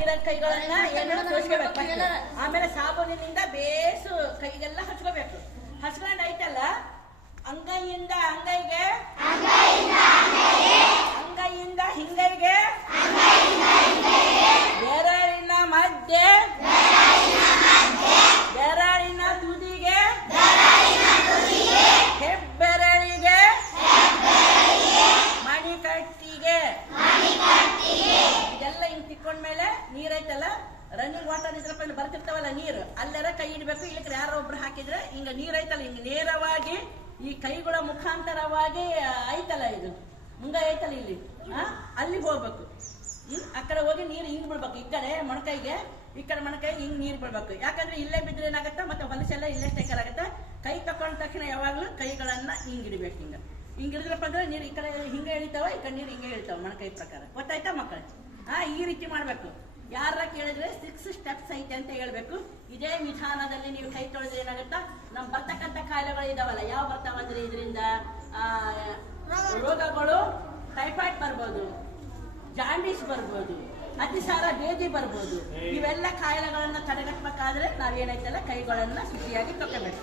ನೀರಲ್ಲಿ ಕೈಗಳನ್ನ ಏನು ತೊಳ್ಸ್ಕೋಬೇಕು. ಆಮೇಲೆ ಸಾಬೂನಿನಿಂದ ಬೇಸು ಕೈಗೆಲ್ಲ ಹಚ್ಕೋಬೇಕು. ಹಚ್ಕೊಂಡ್ ಐತಲ್ಲ ಅಂಗೈಯಿಂದ ಅಂಗೈಗೆ, ಅಂಗೈಯಿಂದ ಹಿಂಗೈಗೆ, ಬೆರಳಿನ ಮಧ್ಯೆ, ಬೆರಳಿನ ತುದಿಗೆ, ಹೆಬ್ಬೆರಳಿಗೆ, ಮಣಿಕಟ್ಟಿಗೆ, ಇದೆಲ್ಲ ಹಿಂಗ್ ತಿಕ್ಕೊಂಡ್ಮೇಲೆ ನೀರೈತಲ್ಲ ರನ್ನಿಂಗ್ ವಾಟರ್ ಇದ್ರಪ್ಪ ಇಲ್ಲಿ ಬರ್ತಿರ್ತಾವಲ್ಲ ನೀರು ಅಲ್ಲೆಲ್ಲ ಕೈ ಇಡ್ಬೇಕು. ಇಲ್ಲಕ್ಕೆ ಯಾರೋ ಒಬ್ರು ಹಾಕಿದ್ರೆ ಹಿಂಗ ನೀರೈತಲ್ಲ ಹಿಂಗ ನೇರವಾಗಿ ಈ ಕೈಗಳ ಮುಖಾಂತರವಾಗಿ ಐತಲ್ಲ ಇದು ಮುಂಗ ಐತಲ್ಲ ಇಲ್ಲಿ ಅಲ್ಲಿಗೆ ಹೋಗ್ಬೇಕು. ಆ ಕಡೆ ಹೋಗಿ ನೀರು ಹಿಂಗ್ ಬಿಡ್ಬೇಕು. ಈ ಕಡೆ ಮೊಣಕೈಗೆ, ಈ ಕಡೆ ಮೊಣಕೈ ಹಿಂಗ್ ನೀರು ಬಿಡ್ಬೇಕು. ಯಾಕಂದ್ರೆ ಇಲ್ಲೇ ಬಿದ್ರೆ ಏನಾಗತ್ತ ಮತ್ತೆ ಹೊಲಸೆಲ್ಲ ಇಲ್ಲೇ ಸ್ಟೇಕರ್ ಆಗತ್ತ. ಕೈ ತಕೊಂಡ ತಕ್ಷಣ ಯಾವಾಗ್ಲೂ ಕೈಗಳನ್ನ ಹಿಂಗ್ ಇಡ್ಬೇಕು. ಹಿಂಗ್ ಹಿಡಿದ್ರಪ್ಪ ಅಂದ್ರೆ ನೀರು ಈ ಕಡೆ ಹಿಂಗೆ ಇಳಿತಾವ, ಈ ಕಡೆ ನೀರು ಹಿಂಗೆ ಇಳಿತಾವ ಮೊಣಕೈ ಪ್ರಕಾರ. ಗೊತ್ತಾಯ್ತಾ ಮಕ್ಕಳು? ಈ ರೀತಿ ಮಾಡ್ಬೇಕು. ಯಾರ ಕೇಳಿದ್ರೆ 6 ಸ್ಟೆಪ್ಸ್ ಐತೆ ಅಂತ ಹೇಳ್ಬೇಕು. ಇದೇ ವಿಧಾನದಲ್ಲಿ ನೀವು ಕೈ ತೊಳೆದ್ರೆ ಏನಾಗುತ್ತಾ ನಮ್ ಬರ್ತಕ್ಕಂಥ ಕಾಯಿಲೆಗಳು ಇದಾವಲ್ಲ ಯಾವ ಬರ್ತಾವಂದ್ರೆ ಇದರಿಂದ ರೋಗಗಳು ಟೈಫಾಯ್ಡ್ ಬರ್ಬೋದು, ಜಾಂಡೀಸ್ ಬರ್ಬೋದು, ಅತಿಸಾರ ಬೇದಿ ಬರ್ಬೋದು. ಇವೆಲ್ಲ ಕಾಯಿಲೆಗಳನ್ನ ತಡೆಗಟ್ಟಬೇಕಾದ್ರೆ ನಾವೇನೈತಲ್ಲ ಕೈಗಳನ್ನ ಶುಚಿಯಾಗಿ ತೊಗೊಬೇಕು.